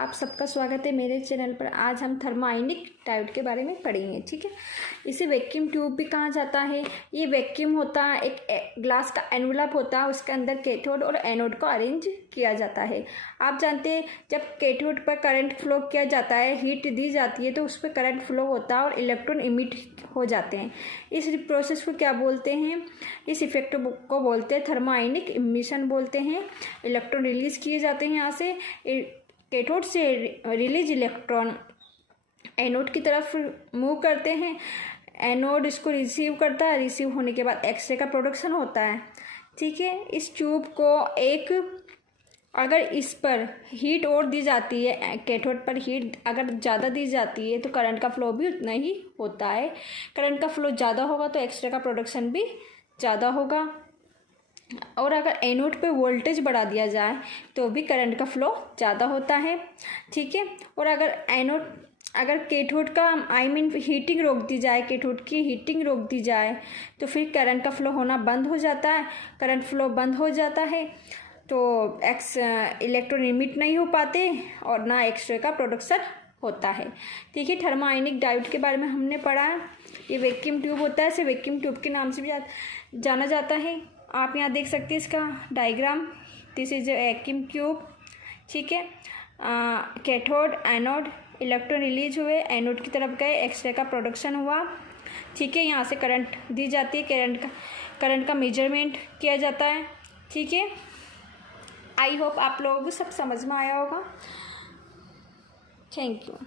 आप सबका स्वागत है मेरे चैनल पर। आज हम थर्मोआयनिक डायोड के बारे में पढ़ेंगे। ठीक है, इसे वैक्यूम ट्यूब भी कहा जाता है। ये वैक्यूम होता है, एक ग्लास का एनवलप होता है, उसके अंदर कैथोड और एनोड को अरेंज किया जाता है। आप जानते हैं जब कैथोड पर करंट फ्लो किया जाता है, हीट दी जाती है तो उस पर करंट फ्लो होता है और इलेक्ट्रॉन इमिट हो जाते हैं। इस प्रोसेस को क्या बोलते हैं? इस इफेक्ट को बोलते हैं थर्मोआयनिक इमिशन बोलते हैं। इलेक्ट्रॉन रिलीज किए जाते हैं यहाँ से, कैथोड से रिलीज इलेक्ट्रॉन एनोड की तरफ मूव करते हैं। एनोड इसको रिसीव करता है, रिसीव होने के बाद एक्सरे का प्रोडक्शन होता है। ठीक है, इस ट्यूब को अगर इस पर हीट और दी जाती है, कैथोड पर हीट अगर ज़्यादा दी जाती है तो करंट का फ्लो भी उतना ही होता है। करंट का फ्लो ज़्यादा होगा तो एक्सरे का प्रोडक्शन भी ज़्यादा होगा। और अगर एनोड पे वोल्टेज बढ़ा दिया जाए तो भी करंट का फ्लो ज़्यादा होता है। ठीक है, और अगर कैथोड का हीटिंग रोक दी जाए, कैथोड की हीटिंग रोक दी जाए तो फिर करंट का फ्लो होना बंद हो जाता है। करंट फ्लो बंद हो जाता है तो इलेक्ट्रॉन इमिट नहीं हो पाते और ना एक्सरे का प्रोडक्शन होता है। ठीक है, थर्मोआयनिक डायोड के बारे में हमने पढ़ा है। ये वैक्यूम ट्यूब होता है, इसे वैक्यूम ट्यूब के नाम से भी जाना जाता है। आप यहाँ देख सकते हैं इसका diagram. This is vacuum tube. ठीक है, कैथोड एनोड, इलेक्ट्रॉन रिलीज हुए, एनोड की तरफ गए, एक्सरे का प्रोडक्शन हुआ। ठीक है, यहाँ से करंट दी जाती है, करंट का मेजरमेंट किया जाता है। ठीक है, आई होप आप लोगों को सब समझ में आया होगा। Thank you.